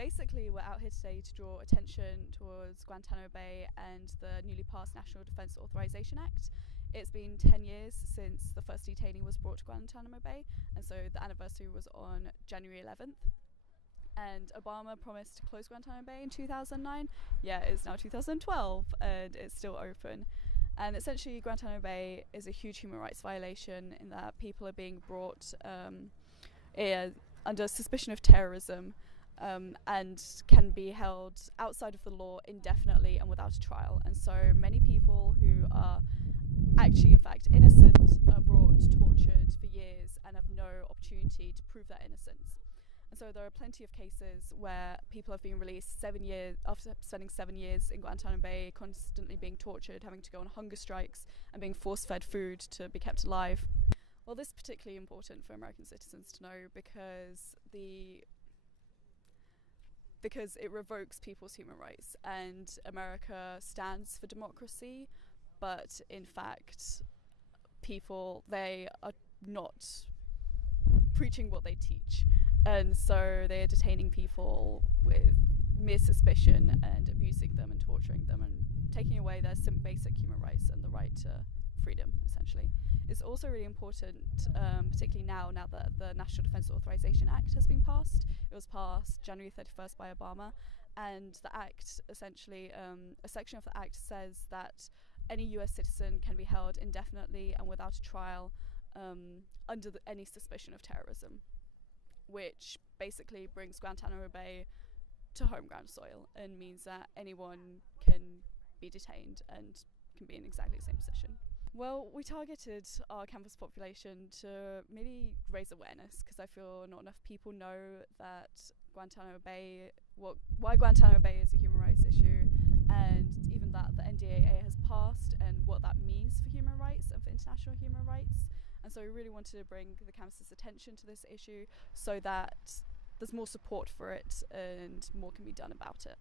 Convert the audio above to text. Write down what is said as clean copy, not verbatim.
basically we're out here today to draw attention towards Guantanamo Bay and the newly passed National Defense Authorization Act. It's been 10 years since the first detainee was brought to Guantanamo Bay, and so the anniversary was on January 11th. And Obama promised to close Guantanamo Bay in 2009. Yeah, it's now 2012 and it's still open. And essentially Guantanamo Bay is a huge human rights violation in that people are being brought under suspicion of terrorism and can be held outside of the law indefinitely and without a trial. And so many people who are actually in fact innocent are brought, tortured for years and have no opportunity to prove their innocence. And so there are plenty of cases where people have been released 7 years after spending 7 years in Guantanamo Bay, constantly being tortured, having to go on hunger strikes and being force-fed food to be kept alive. Well, this is particularly important for American citizens to know because it revokes people's human rights, and America stands for democracy, but in fact they are not preaching what they teach, and so they are detaining people with mere suspicion and abusing them and torturing them and taking away their basic human rights and the right to freedom, essentially. It's also really important, particularly now that the National Defense Authorization Act has been passed. It was passed January 31st by Obama, and the act essentially, a section of the act says that any US citizen can be held indefinitely and without a trial under any suspicion of terrorism, which basically brings Guantanamo Bay to home ground soil and means that anyone can be detained and can be in exactly the same position. Well, we targeted our campus population to merely raise awareness because I feel not enough people know that why Guantanamo Bay is a human rights issue, and even that the NDAA has passed and what that means for human rights and for international human rights. And so we really wanted to bring the campus's attention to this issue so that there's more support for it and more can be done about it.